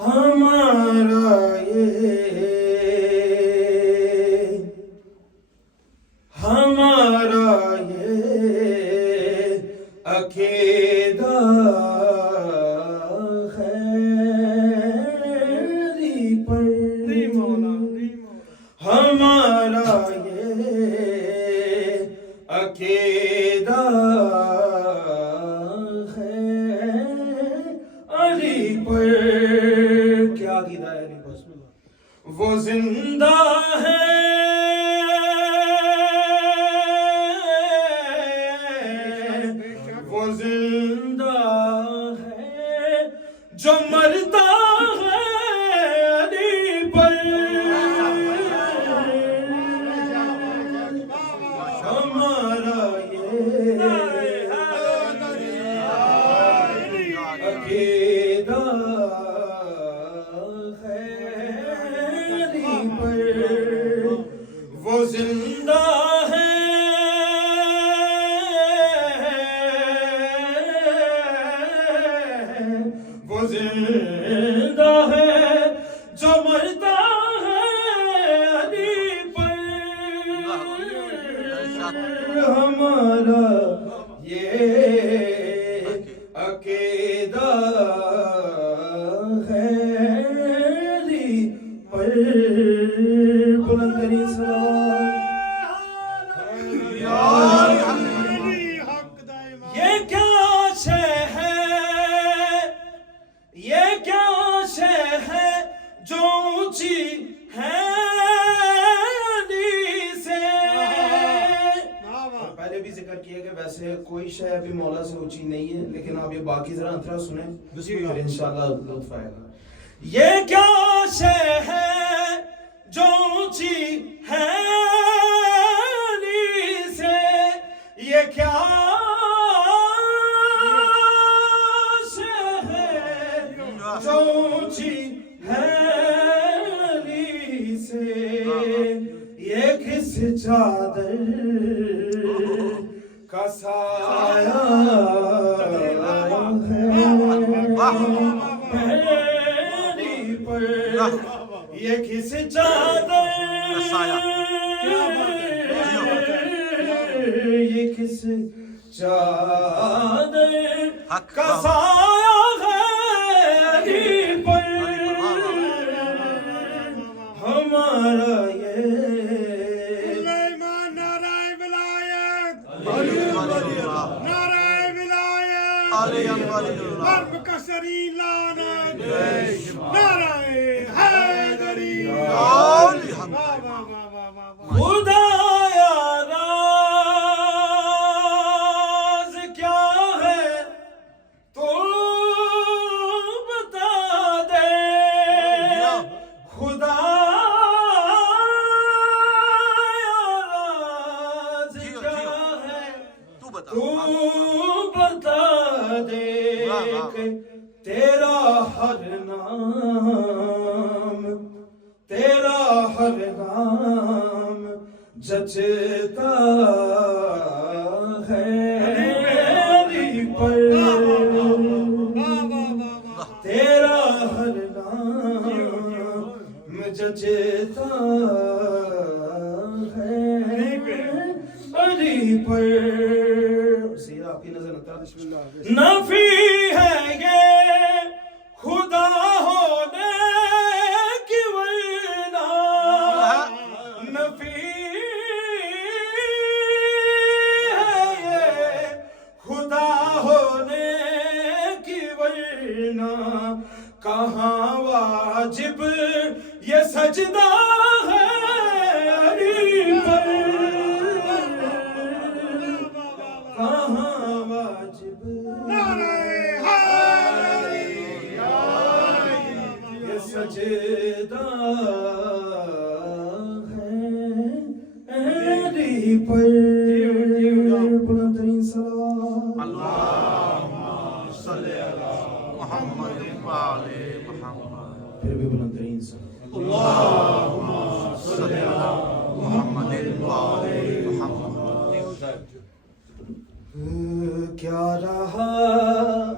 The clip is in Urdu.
ہمارا یہ عقیدہ خیری پر ہمارا یہ عقیدہ علی پر کیا عقیدہ ہے علی پر وہ زندہ ہے وہ زندہ ہے جو مرتا ہے علی پر ہمارا یہ عقیدہ خیری پر وہ زندہ ہے وہ زندہ ہے جو مرتا ہے علی پر ہمارا یہ عقیدہ خیری پر بلند ترین یہ کیا شے ہے یہ کیا شے ہے جو اونچی ہے علی سے پہلے بھی ذکر کیا کہ ویسے کوئی شے ابھی مولا سے اونچی نہیں ہے لیکن آپ یہ باقی ذرا انترا سنیں پھر انشاءاللہ لطف آئے گا یہ کیا شے ہے جو اونچی ہے علی سے یہ کیا شے ہے جو اونچی ہے علی سے یہ کس چادر کا سایہ ہے پر یہ کس چادر یہ کس چادر کا سایہ ہے علی پر ہمارا یہ نعرہ ولایت نعرہ ولایت مرم کسری لعنت نعرہ حیدری خدایا راز کیا ہے تو بتا دے خدایا راز کیا ہے تو بتا دے کہ تیرا ہر نام جچتا ہے علی پر تیرا ہر نام جچتا ہے علی پر سیدھا آپ کی نظر نفی ہے یہ خدا ہونے کی ورنہ نفی ہے یہ خدا ہونے کی ورنہ کہاں واجب یہ سجدہ ہے علی پر کہاں واجب یہ سجدہ ہے علی پر بلند ترین صلوات اللہم صلی علی محمد وآل محمد پھر بھی بلند ترین صلوات اللہم صلی علی محمد وآل محمد